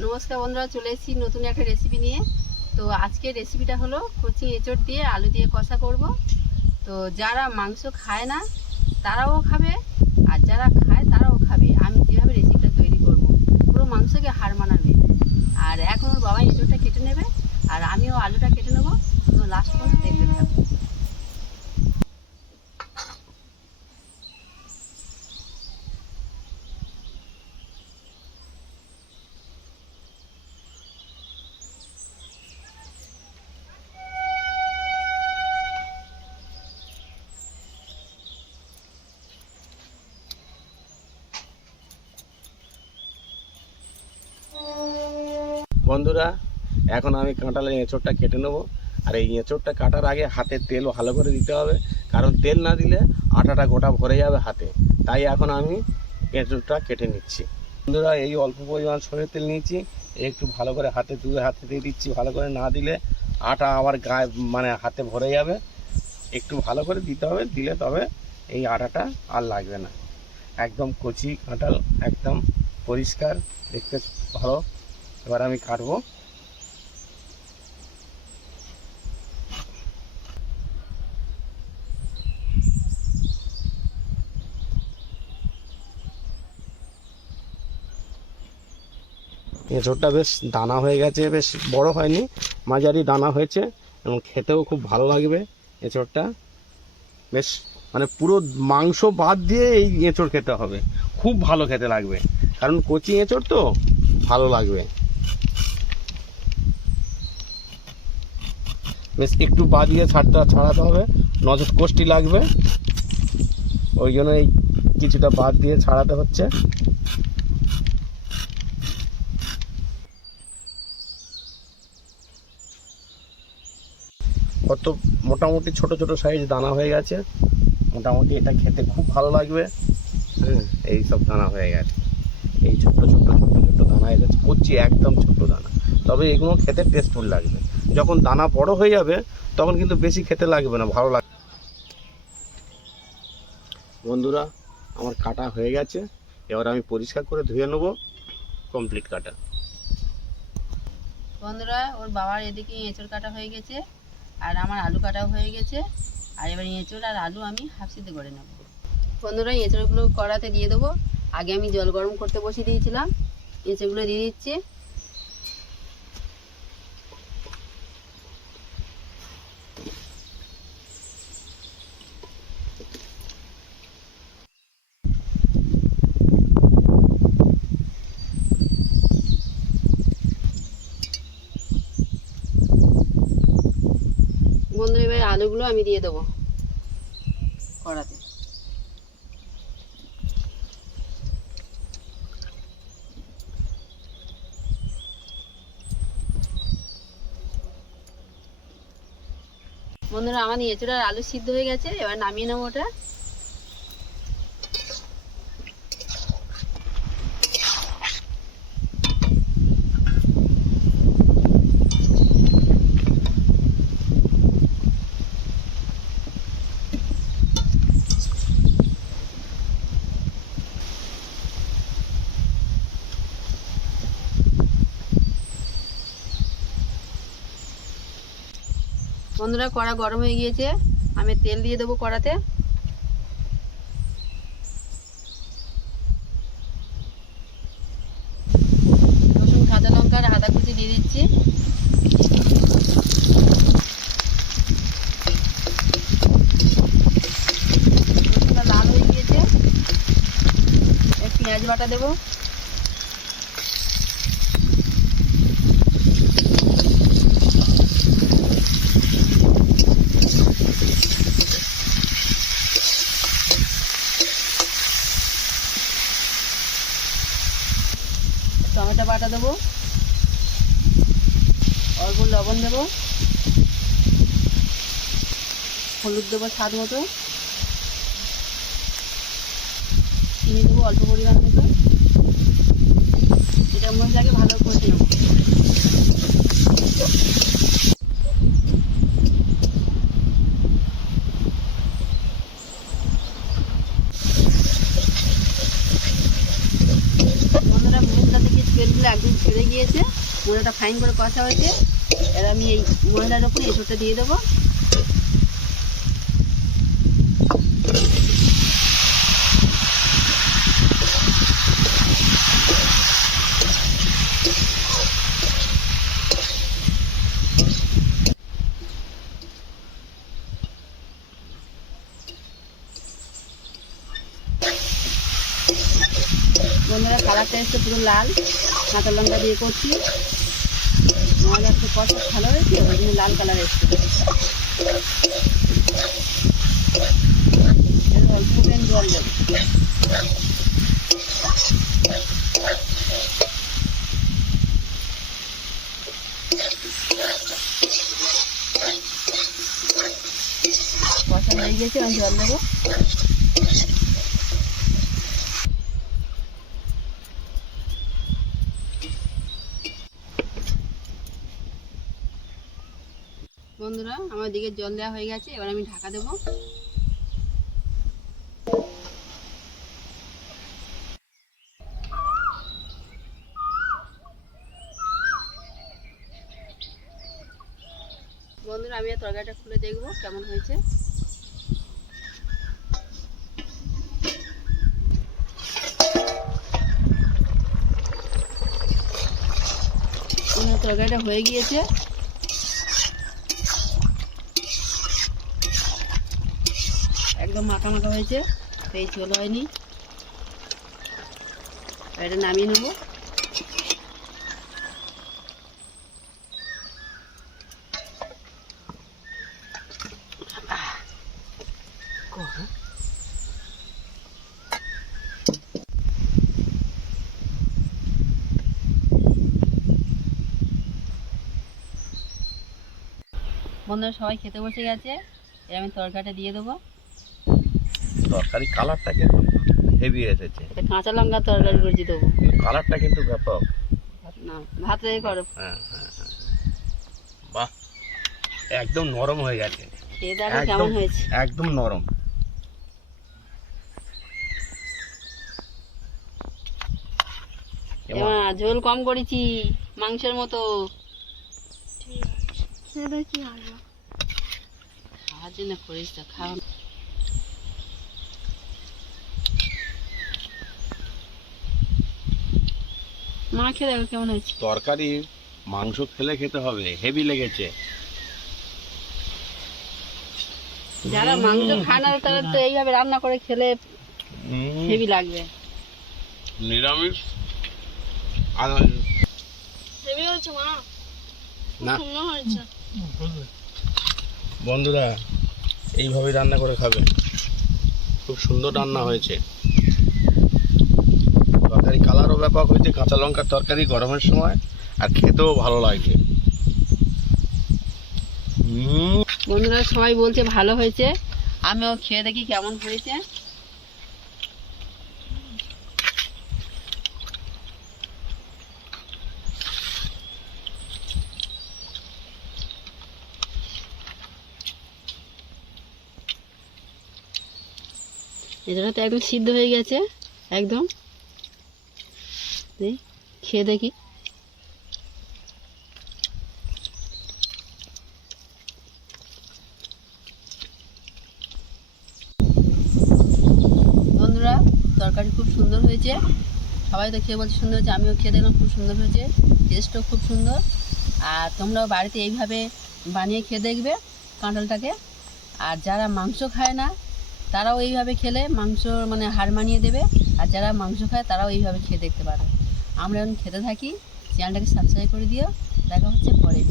নমস্কার বন্ধুরা, চলে এসেছি নতুন একটা রেসিপি নিয়ে। তো আজকে রেসিপিটা হলো কচি এঁচড় দিয়ে আলু দিয়ে কষা করব। তো যারা মাংস খায় না, তারাও খাবে, আর যারা খায় তারাও খাবে। আমি যেভাবে রেসিপিটা তৈরি করব, পুরো মাংসকে হার মানাবে। আর এখন ওর বাবা এঁচড়টা কেটে নেবে, আর আমিও আলুটা বন্ধুরা, এখন আমি কাঁটালের এঁচড়টা কেটে নেব। আর এই এঁচড়টা কাটার আগে হাতে তেল ভালো করে দিতে হবে। কারণ তেল না দিলে আটাটা গোটা ভরে যাবে হাতে। তাই এখন আমি এঁচড়টা কেটে নিচ্ছি। বন্ধুরা, এই অল্প পরিমাণ সরিষার তেল নিয়েছি। একটু ভালো করে হাতে দুয়ে হাতে দিয়ে দিচ্ছি। ভালো করে না দিলে আটা আবার গায়ে মানে হাতে ভরে যাবে। একটু ভালো করে দিতে হবে, দিলে তবে এই আটাটা আর লাগবে না। একদম কচি কাঁঠাল, একদম পরিষ্কার, দেখতে ভালো। এবার আমি কাটবো। এঁচড়টা বেশ দানা হয়ে গেছে, বেশ বড় হয়নি, মাঝারি দানা হয়েছে এবং খেতেও খুব ভালো লাগবে এঁচড়টা। বেশ মানে পুরো মাংস বাদ দিয়ে এই এঁচড় খেতে হবে। খুব ভালো খেতে লাগবে। কারণ কচি এঁচড় তো ভালো লাগবে। বেশ, একটু দিয়ে ছাড়তে ছাড়াতে হবে, নজর কোষ্টি লাগবে। ওই জন্য এই কিছুটা বাদ দিয়ে ছাড়াতে হচ্ছে। কত মোটামুটি ছোট ছোট সাইজ দানা হয়ে গেছে। মোটামুটি এটা খেতে খুব ভালো লাগবে। হ্যাঁ এই সব দানা হয়ে গেছে। এই ছোট্ট ছোট্ট ছোট ছোট দানা এসেছে কচি, একদম ছোট্ট দানা। তবে এগুলো খেতে টেস্টফুল লাগবে। যখন দানা বড় হয়ে যাবে, তখন কিন্তু বেশি খেতে লাগবে না, ভালো লাগবে। বন্ধুরা, আমার কাটা হয়ে গেছে। এবার আমি পরিষ্কার করে ধুয়ে নেব কমপ্লিট কাটা। বন্ধুরা, ওর বাবার এদিকে এঁচড় কাটা হয়ে গেছে, আর আমার আলু কাটাও হয়ে গেছে। আর এবার এঁচড় আর আলু আমি হাফ সিদ্ধ করে নেব। বন্ধুরা, এঁচড়গুলো কড়াতে দিয়ে দেবো। আগে আমি জল গরম করতে বসিয়ে দিয়েছিলাম। এঁচড়গুলো দিয়ে দিচ্ছি বন্ধুরা এবার আলুগুলো আমি দিয়ে দেবো কড়াতে। বন্ধুরা, আমার এঁচড় আর আলু সিদ্ধ হয়ে গেছে, এবার নামিয়ে নেব ওটা। বন্ধুরা কড়া গরম হয়ে গিয়েছে আমি তেল দিয়ে দেবো কড়াতে রসুন কাঁচা লঙ্কা আর আদা কুচি দিয়ে দিচ্ছি রসুনটা লাল হয়ে গিয়েছে এবার পেঁয়াজ বাটা দেবো টমেটো বাটা দেবো অল্প দেবো। হলুদ দেবো স্বাদ মতো। চিনি দেবো অল্প পরিমাণ মতো। এটা মশলাকে ভালো করে নেব। বন্ধুরা থেকে ছেড়ে গিয়েছে। মশলাটা ফাইন করে কষা হয়েছে। এবার আমি এই মশলার ওপরে এঁচোড়টা দিয়ে দেবো। এসছে পুরো লাল কাঁচা লঙ্কা দিয়ে করছি মশলা একটু কষা, ভালো হয়েছে? ওই জন্য লাল কালার এসছে। অল্প জল দেবো। কষা হয়ে গেছে, আমি জল দেবো। বন্ধুরা, আমার দিকে জল দেওয়া হয়ে গেছে, এবার আমি ঢাকা দেবো। বন্ধুরা, আমি তরকারিটা খুলে দেখব কেমন হয়েছে। তরকারিটা হয়ে গিয়েছে। একদম মাখা মাখা হয়েছে, এই ঝোল হয়নি। এটা নামিয়ে নেব। বন্ধুরা, সবাই খেতে বসে গেছে। এবার আমি তরকারিটা দিয়ে দেবো। তরকারি কালারটা কিন্তু হেভি এসেছে। কাঁচা লঙ্কা তরকারি করছি দেবো কালারটা কিন্তু ব্যাপক। না ভাত করো হ্যাঁ হ্যাঁ হ্যাঁ বাহ একদম নরম হয়ে গেছে। একদম কেমন হয়েছে। একদম নরম। ঝোল কম করেছি মাংসের মতো। কি হবে খাওয়ার জন্য করিস তো খাও মা খেয়ে দেখো কেমন হয়েছে। তরকারি মাংস খেলে খেতে হবে হেভি লেগেছে। যারা মাংস খায় না তারা তো এইভাবে রান্না করে খেলে হেভি লাগবে। নিরামিষ। আর হেভি হয়েছে মা। না। বন্ধুরা এইভাবে রান্না করে খাবে। খুব সুন্দর রান্না হয়েছে। তরকারি কালারও ব্যাপক হয়েছে, কাঁচা লঙ্কার তরকারি গরমের সময়, আর খেতেও ভালো লাগবে বন্ধুরা, সবাই বলছে ভালো হয়েছে। আমিও খেয়ে দেখি কেমন হয়েছে। এটা তো একদম সিদ্ধ হয়ে গেছে, একদম। এই, খেয়ে দেখি। বন্ধুরা তরকারি খুব সুন্দর হয়েছে। সবাই তো খেয়ে বলছে সুন্দর হয়েছে আমিও খেয়ে দেখলাম খুব সুন্দর হয়েছে টেস্টও খুব সুন্দর। আর তোমরাও বাড়িতে এইভাবে বানিয়ে খেয়ে দেখবে কাঁঠালটাকে। আর যারা মাংস খায় না তারাও এইভাবে খেলে মাংস মানে হাড় মানিয়ে দেবে। আর যারা মাংস খায় তারাও এইভাবে খেয়ে দেখতে পারে আমরা এখন খেতে থাকি। চ্যানেলটাকে সাবস্ক্রাইব করে দিও। দেখা হচ্ছে পরের